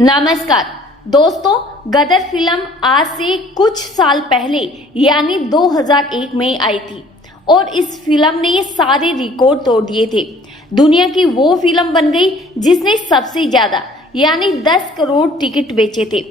नमस्कार दोस्तों, गदर फिल्म आज से कुछ साल पहले यानी 2001 में आई थी और इस फिल्म ने सारे रिकॉर्ड तोड़ दिए थे। दुनिया की वो फिल्म बन गई जिसने सबसे ज्यादा यानी 10 करोड़ टिकट बेचे थे।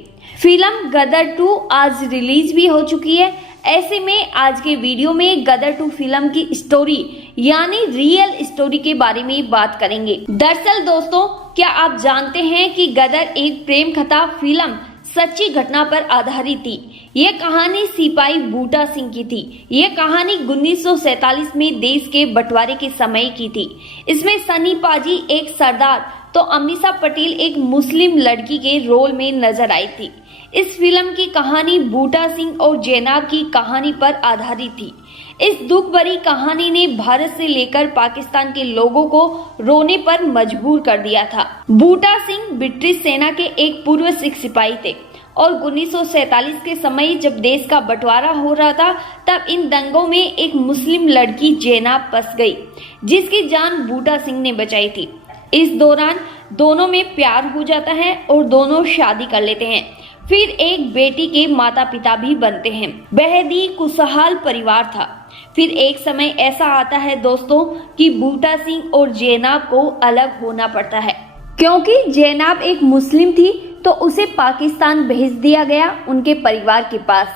फिल्म गदर 2 आज रिलीज भी हो चुकी है। ऐसे में आज के वीडियो में गदर 2 फिल्म की स्टोरी यानी रियल स्टोरी के बारे में बात करेंगे। दरअसल दोस्तों, क्या आप जानते हैं कि गदर एक प्रेम कथा फिल्म सच्ची घटना पर आधारित थी। ये कहानी सिपाही बूटा सिंह की थी। ये कहानी 1947 में देश के बंटवारे के समय की थी। इसमें सनी पाजी एक सरदार तो अमीषा पटेल एक मुस्लिम लड़की के रोल में नजर आई थी। इस फिल्म की कहानी बूटा सिंह और जैनाब की कहानी पर आधारित थी। इस दुख भरी कहानी ने भारत से लेकर पाकिस्तान के लोगों को रोने पर मजबूर कर दिया था। बूटा सिंह ब्रिटिश सेना के एक पूर्व सिख सिपाही थे और 1947 के समय जब देश का बंटवारा हो रहा था, तब इन दंगों में एक मुस्लिम लड़की जैनाब फंस गई, जिसकी जान बूटा सिंह ने बचाई थी। इस दौरान दोनों में प्यार हो जाता है और दोनों शादी कर लेते हैं। फिर एक बेटी के माता पिता भी बनते हैं। बेहद ही खुशहाल परिवार था। फिर एक समय ऐसा आता है दोस्तों कि बूटा सिंह और जैनाब को अलग होना पड़ता है, क्योंकि जैनाब एक मुस्लिम थी तो उसे पाकिस्तान भेज दिया गया उनके परिवार के पास।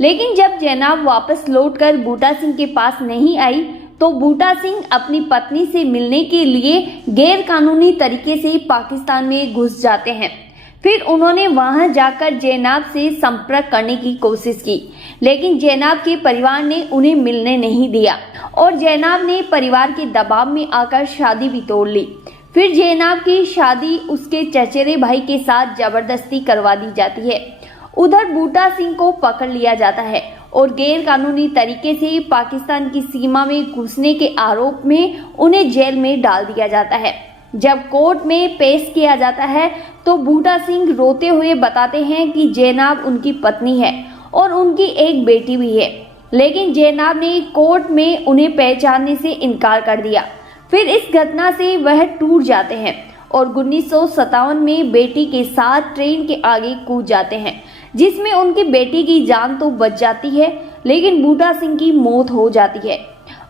लेकिन जब जैनाब वापस लौटकर बूटा सिंह के पास नहीं आई तो बूटा सिंह अपनी पत्नी से मिलने के लिए गैर कानूनी तरीके से पाकिस्तान में घुस जाते हैं। फिर उन्होंने वहां जाकर जैनाब से संपर्क करने की कोशिश की, लेकिन जैनाब के परिवार ने उन्हें मिलने नहीं दिया और जैनाब ने परिवार के दबाव में आकर शादी भी तोड़ ली। फिर जैनाब की शादी उसके चचेरे भाई के साथ जबरदस्ती करवा दी जाती है। उधर बूटा सिंह को पकड़ लिया जाता है और गैर कानूनी तरीके से पाकिस्तान की सीमा में घुसने के आरोप में उन्हें जेल में डाल दिया जाता है। जब कोर्ट में पेश किया जाता है तो बूटा सिंह रोते हुए बताते हैं कि जैनाब उनकी पत्नी है और उनकी एक बेटी भी है, लेकिन जैनाब ने कोर्ट में उन्हें पहचानने से इनकार कर दिया। फिर इस घटना से वह टूट जाते हैं और 1957 में बेटी के साथ ट्रेन के आगे कूद जाते हैं, जिसमें उनकी बेटी की जान तो बच जाती है, लेकिन बूटा सिंह की मौत हो जाती है।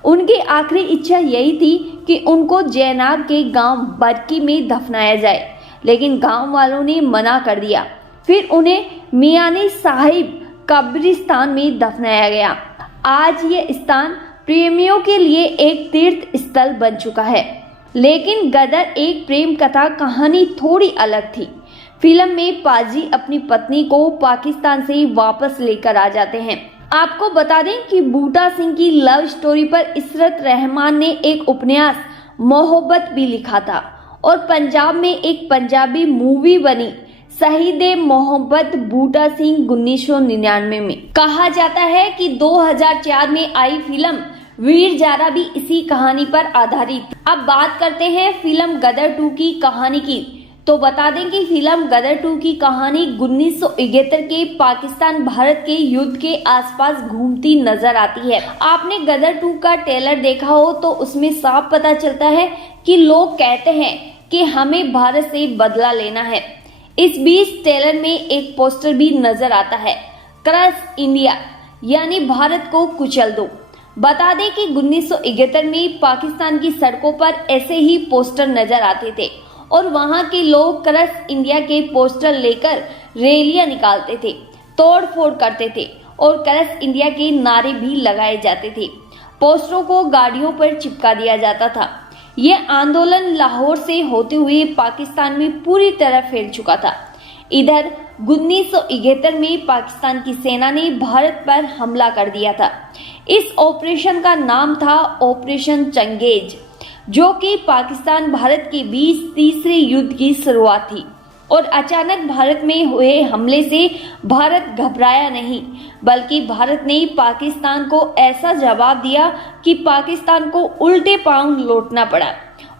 उनकी आखिरी इच्छा यही थी कि उनको जैनाब के गांव बरकी में दफनाया जाए, लेकिन गांव वालों ने मना कर दिया। फिर उन्हें मियानी साहिब कब्रिस्तान में दफनाया गया। आज ये स्थान प्रेमियों के लिए एक तीर्थ स्थल बन चुका है। लेकिन गदर एक प्रेम कथा कहानी थोड़ी अलग थी। फिल्म में पाजी अपनी पत्नी को पाकिस्तान से वापस लेकर आ जाते हैं। आपको बता दें कि बूटा सिंह की लव स्टोरी पर इशरत रहमान ने एक उपन्यास मोहब्बत भी लिखा था और पंजाब में एक पंजाबी मूवी बनी शहीदे मोहब्बत बूटा सिंह 1999 में। कहा जाता है कि 2004 में आई फिल्म वीर जारा भी इसी कहानी पर आधारित। अब बात करते हैं फिल्म गदर 2 की कहानी की। तो बता दें कि फिल्म गदर 2 की कहानी 1971 के पाकिस्तान भारत के युद्ध के आसपास घूमती नजर आती है। आपने गदर 2 का ट्रेलर देखा हो तो उसमें साफ पता चलता है कि लोग कहते हैं कि हमें भारत से बदला लेना है। इस बीच ट्रेलर में एक पोस्टर भी नजर आता है, क्रश इंडिया यानी भारत को कुचल दो। बता दें कि 1971 में पाकिस्तान की सड़कों पर ऐसे ही पोस्टर नजर आते थे और वहां के लोग क्रश इंडिया के पोस्टर लेकर रैलियां निकालते थे, तोड़ फोड़ करते थे और क्रश इंडिया के नारे भी लगाए जाते थे। पोस्टरों को गाड़ियों पर चिपका दिया जाता था। यह आंदोलन लाहौर से होते हुए पाकिस्तान में पूरी तरह फैल चुका था। इधर 1971 में पाकिस्तान की सेना ने भारत पर हमला कर दिया था। इस ऑपरेशन का नाम था ऑपरेशन चंगेज, जो कि पाकिस्तान भारत के बीच तीसरे युद्ध की शुरुआत थी। और अचानक भारत में हुए हमले से भारत घबराया नहीं, बल्कि भारत ने पाकिस्तान को ऐसा जवाब दिया कि पाकिस्तान को उल्टे पांव लौटना पड़ा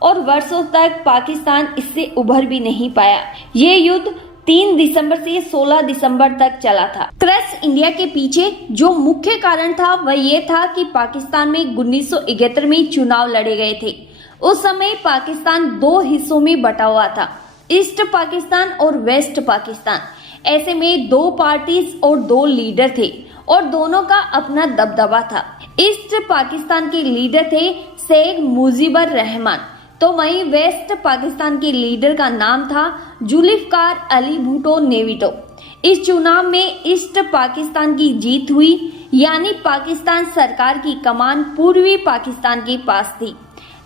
और वर्षों तक पाकिस्तान इससे उभर भी नहीं पाया। ये युद्ध 3 दिसंबर से 16 दिसंबर तक चला था। क्रश इंडिया के पीछे जो मुख्य कारण था वह ये था कि पाकिस्तान में 1971 में चुनाव लड़े गए थे। उस समय पाकिस्तान 2 हिस्सों में बटा हुआ था। ईस्ट पाकिस्तान और वेस्ट पाकिस्तान। ऐसे में दो पार्टीज और दो लीडर थे और दोनों का अपना दबदबा था। ईस्ट पाकिस्तान के लीडर थे शेख मुजीबुर रहमान, तो वहीं वेस्ट पाकिस्तान के लीडर का नाम था जुल्फिकार अली भुट्टो नेविटो। इस चुनाव में ईस्ट पाकिस्तान की जीत हुई, यानी पाकिस्तान सरकार की कमान पूर्वी पाकिस्तान के पास थी।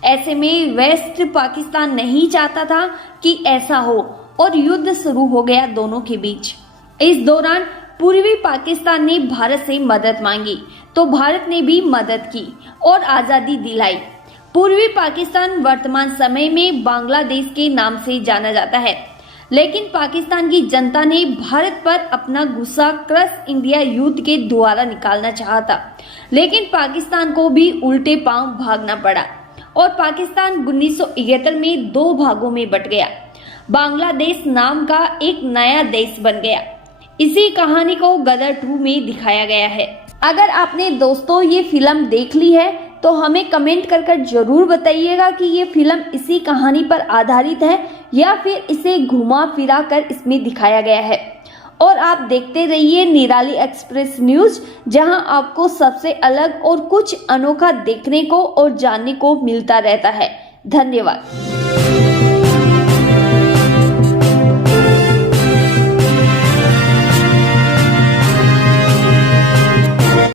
ऐसे में वेस्ट पाकिस्तान नहीं चाहता था कि ऐसा हो और युद्ध शुरू हो गया दोनों के बीच। इस दौरान पूर्वी पाकिस्तान ने भारत से मदद मांगी, तो भारत ने भी मदद की और आजादी दिलाई। पूर्वी पाकिस्तान वर्तमान समय में बांग्लादेश के नाम से जाना जाता है, लेकिन पाकिस्तान की जनता ने भारत पर अपना गुस्सा क्रश इंडिया युद्ध के द्वारा निकालना चाहा था, लेकिन पाकिस्तान को भी उल्टे पांव भागना पड़ा और पाकिस्तान 1971 में दो भागों में बट गया। बांग्लादेश नाम का एक नया देश बन गया। इसी कहानी को गदर 2 में दिखाया गया है। अगर आपने दोस्तों ये फिल्म देख ली है तो हमें कमेंट कर जरूर बताइएगा कि ये फिल्म इसी कहानी पर आधारित है या फिर इसे घुमा फिरा कर इसमें दिखाया गया है। और आप देखते रहिए निराली एक्सप्रेस न्यूज, जहां आपको सबसे अलग और कुछ अनोखा देखने को और जानने को मिलता रहता है। धन्यवाद।